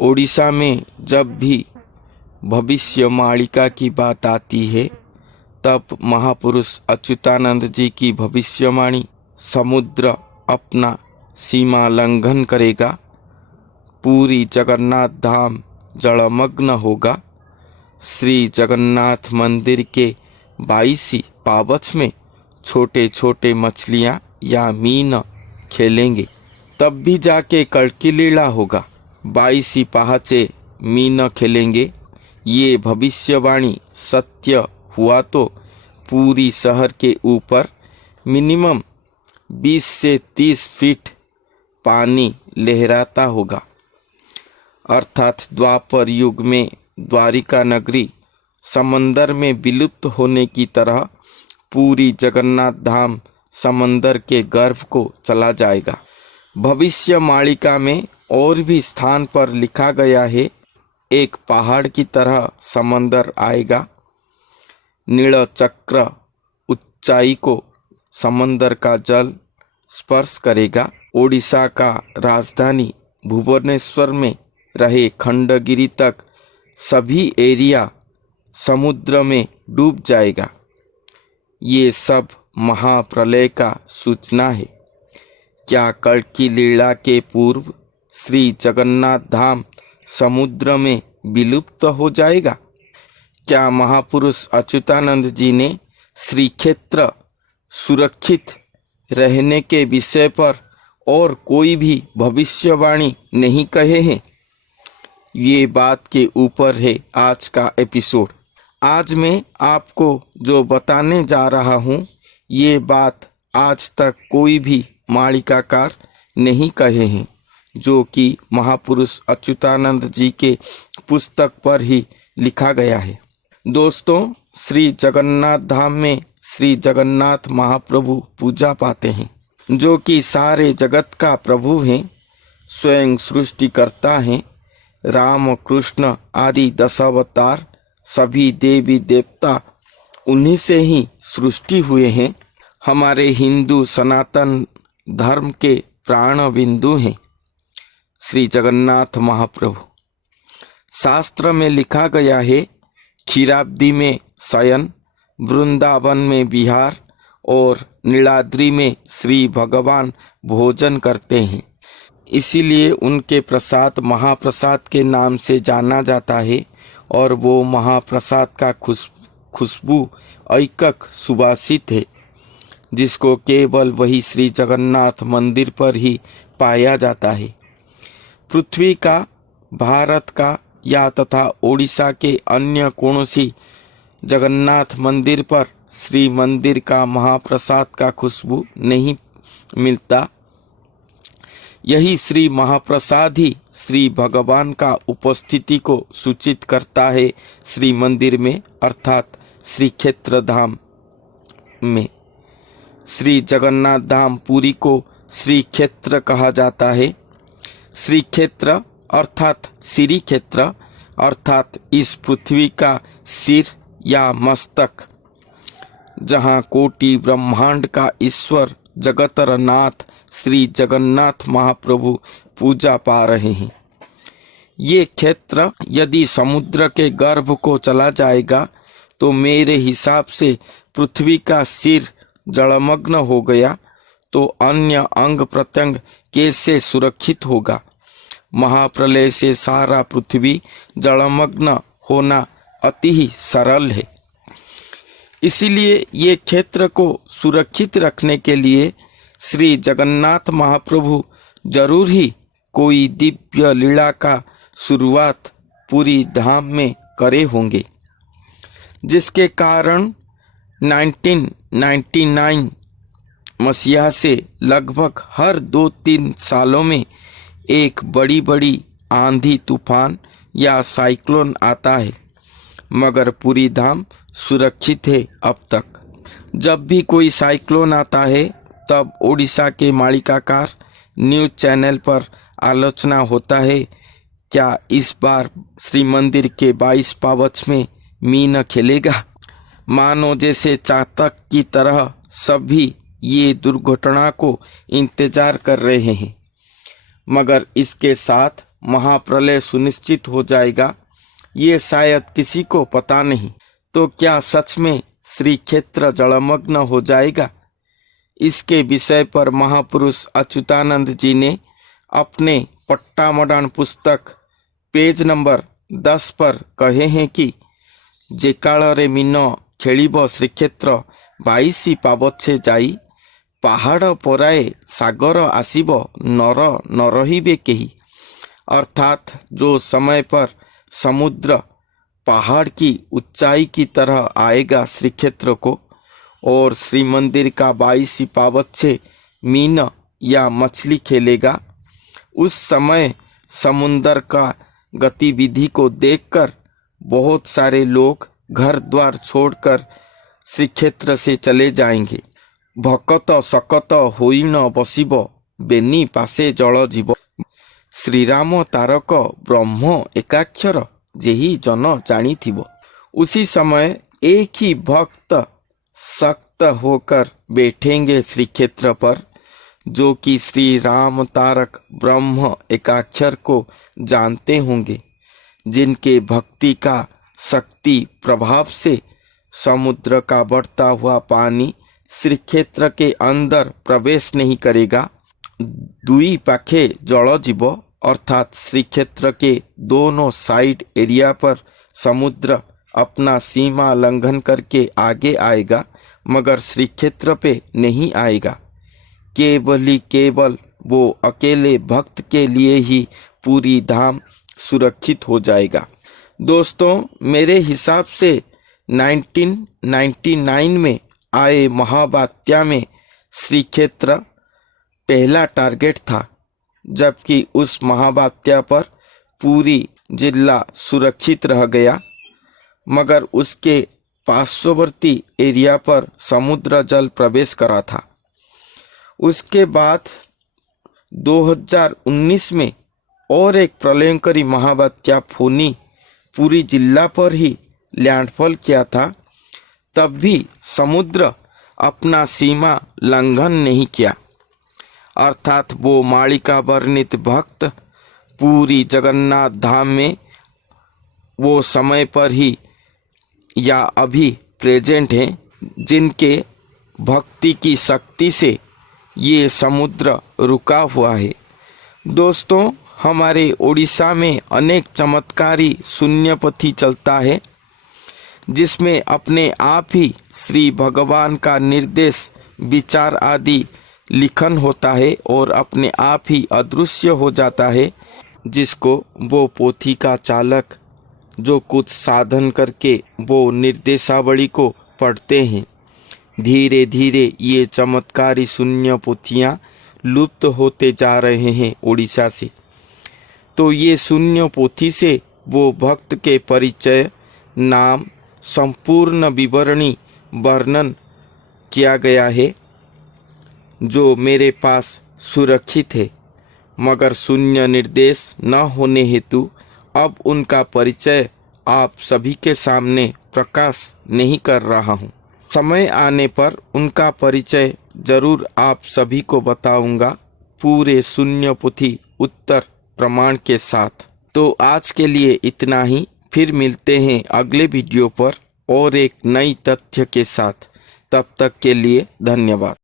ओडिशा में जब भी भविष्यवाणिका की बात आती है तब महापुरुष अच्युतानंद जी की भविष्यवाणी समुद्र अपना सीमा लंघन करेगा, पूरी जगन्नाथ धाम जलमग्न होगा, श्री जगन्नाथ मंदिर के 22 पावच में छोटे छोटे मछलियां या मीन खेलेंगे, तब भी जाके कड़की लीला होगा, 22 पहाचे मीन खेलेंगे। ये भविष्यवाणी सत्य हुआ तो पूरी शहर के ऊपर मिनिमम 20 से 30 फीट पानी लहराता होगा, अर्थात द्वापर युग में द्वारिका नगरी समंदर में विलुप्त होने की तरह पूरी जगन्नाथ धाम समंदर के गर्भ को चला जाएगा। भविष्यवाणिका में और भी स्थान पर लिखा गया है, एक पहाड़ की तरह समंदर आएगा, नील चक्र ऊंचाई को समंदर का जल स्पर्श करेगा। ओडिशा का राजधानी भुवनेश्वर में रहे खंडगिरी तक सभी एरिया समुद्र में डूब जाएगा। ये सब महाप्रलय का सूचना है। क्या कड़की लीला के पूर्व श्री जगन्नाथ धाम समुद्र में विलुप्त हो जाएगा? क्या महापुरुष अच्युतानंद जी ने श्री क्षेत्र सुरक्षित रहने के विषय पर और कोई भी भविष्यवाणी नहीं कहे हैं? ये बात के ऊपर है आज का एपिसोड। आज मैं आपको जो बताने जा रहा हूँ, ये बात आज तक कोई भी मालिकाकार नहीं कहे हैं, जो कि महापुरुष अच्युतानंद जी के पुस्तक पर ही लिखा गया है। दोस्तों, श्री जगन्नाथ धाम में श्री जगन्नाथ महाप्रभु पूजा पाते हैं, जो कि सारे जगत का प्रभु हैं, स्वयं सृष्टिकर्ता हैं। राम कृष्ण आदि 10 अवतार सभी देवी देवता उन्हीं से ही सृष्टि हुए हैं। हमारे हिंदू सनातन धर्म के प्राण बिंदु हैं श्री जगन्नाथ महाप्रभु। शास्त्र में लिखा गया है, क्षीराब्दी में शयन, वृंदावन में विहार और नीलाद्रि में श्री भगवान भोजन करते हैं। इसीलिए उनके प्रसाद महाप्रसाद के नाम से जाना जाता है और वो महाप्रसाद का खुशबू ऐकक सुवासित है, जिसको केवल वही श्री जगन्नाथ मंदिर पर ही पाया जाता है। पृथ्वी का, भारत का या तथा ओडिशा के अन्य कौनसी जगन्नाथ मंदिर पर श्री मंदिर का महाप्रसाद का खुशबू नहीं मिलता। यही श्री महाप्रसाद ही श्री भगवान का उपस्थिति को सूचित करता है श्री मंदिर में, अर्थात श्री क्षेत्र धाम में। श्री जगन्नाथ धाम पुरी को श्री क्षेत्र कहा जाता है। श्री क्षेत्र अर्थात श्री क्षेत्र अर्थात इस पृथ्वी का सिर या मस्तक, जहाँ कोटि ब्रह्मांड का ईश्वर जगतरनाथ श्री जगन्नाथ महाप्रभु पूजा पा रहे हैं। ये क्षेत्र यदि समुद्र के गर्भ को चला जाएगा तो मेरे हिसाब से पृथ्वी का सिर जलमग्न हो गया तो अन्य अंग प्रत्यंग कैसे सुरक्षित होगा? महाप्रलय से सारा पृथ्वी जलमग्न होना अति ही सरल है। इसीलिए ये क्षेत्र को सुरक्षित रखने के लिए श्री जगन्नाथ महाप्रभु जरूर ही कोई दिव्य लीला का शुरुआत पूरी धाम में करे होंगे, जिसके कारण 1999 मसीहा से लगभग हर 2-3 सालों में एक बड़ी आंधी तूफान या साइक्लोन आता है, मगर पूरी धाम सुरक्षित है अब तक। जब भी कोई साइक्लोन आता है तब ओडिशा के मालिकाकार न्यूज़ चैनल पर आलोचना होता है, क्या इस बार श्री मंदिर के 22 पावच में मीन खेलेगा? मानो जैसे चातक की तरह सभी ये दुर्घटना को इंतजार कर रहे हैं। मगर इसके साथ महाप्रलय सुनिश्चित हो जाएगा, ये शायद किसी को पता नहीं। तो क्या सच में श्री क्षेत्र जलमग्न हो जाएगा? इसके विषय पर महापुरुष अच्युतानंद जी ने अपने पट्टामडान पुस्तक पेज नंबर 10 पर कहे हैं कि जे काଳରେ मीन खेलिब श्रीक्षेत्र 22 पाबछे जाई, पहाड़ पराए सागर आसिब नर न रहिबे केही। अर्थात जो समय पर समुद्र पहाड़ की ऊंचाई की तरह आएगा श्रीक्षेत्र को, और श्री मंदिर का 22 पाबछे मीन या मछली खेलेगा, उस समय समुद्र का गतिविधि को देखकर बहुत सारे लोग घर द्वार छोड़कर श्रीक्षेत्र से चले जाएंगे। भकत सकत होइन बसिब बेनी पासे जल जीव। श्रीराम तारक ब्रह्म एकाक्षर जेही जन जानिथिबो। उसी समय एक ही भक्त सक्त होकर बैठेंगे श्रीक्षेत्र पर, जो कि श्री राम तारक ब्रह्म एकाक्षर को जानते होंगे, जिनके भक्ति का शक्ति प्रभाव से समुद्र का बढ़ता हुआ पानी श्रीक्षेत्र के अंदर प्रवेश नहीं करेगा। दुई पाखे जल जीव, अर्थात श्रीक्षेत्र के दोनों साइड एरिया पर समुद्र अपना सीमा लंघन करके आगे आएगा, मगर श्रीक्षेत्र पे नहीं आएगा। केवल वो अकेले भक्त के लिए ही पूरी धाम सुरक्षित हो जाएगा। दोस्तों, मेरे हिसाब से 1999 में आए महावात्या में श्रीक्षेत्र पहला टारगेट था, जबकि उस महावात्या पर पूरी जिला सुरक्षित रह गया, मगर उसके पार्श्ववर्ती एरिया पर समुद्र जल प्रवेश करा था। उसके बाद 2019 में और एक प्रलयंकरी महावात्या फोनी पूरी जिला पर ही लैंडफॉल किया था, तब भी समुद्र अपना सीमा लंघन नहीं किया। अर्थात वो मालिका वर्णित भक्त पूरी जगन्नाथ धाम में वो समय पर ही या अभी प्रेजेंट हैं, जिनके भक्ति की शक्ति से ये समुद्र रुका हुआ है। दोस्तों, हमारे उड़ीसा में अनेक चमत्कारी शून्यपथी चलता है, जिसमें अपने आप ही श्री भगवान का निर्देश विचार आदि लिखन होता है और अपने आप ही अदृश्य हो जाता है, जिसको वो पोथी का चालक जो कुछ साधन करके वो निर्देशावली को पढ़ते हैं। धीरे धीरे ये चमत्कारी शून्य पोथियाँ लुप्त होते जा रहे हैं उड़ीसा से। तो ये शून्य पोथी से वो भक्त के परिचय, नाम, संपूर्ण विवरणी वर्णन किया गया है, जो मेरे पास सुरक्षित है, मगर शून्य निर्देश न होने हेतु अब उनका परिचय आप सभी के सामने प्रकाश नहीं कर रहा हूँ। समय आने पर उनका परिचय जरूर आप सभी को बताऊंगा, पूरे शून्य पोथी उत्तर प्रमाण के साथ। तो आज के लिए इतना ही, फिर मिलते हैं अगले वीडियो पर और एक नई तथ्य के साथ। तब तक के लिए धन्यवाद।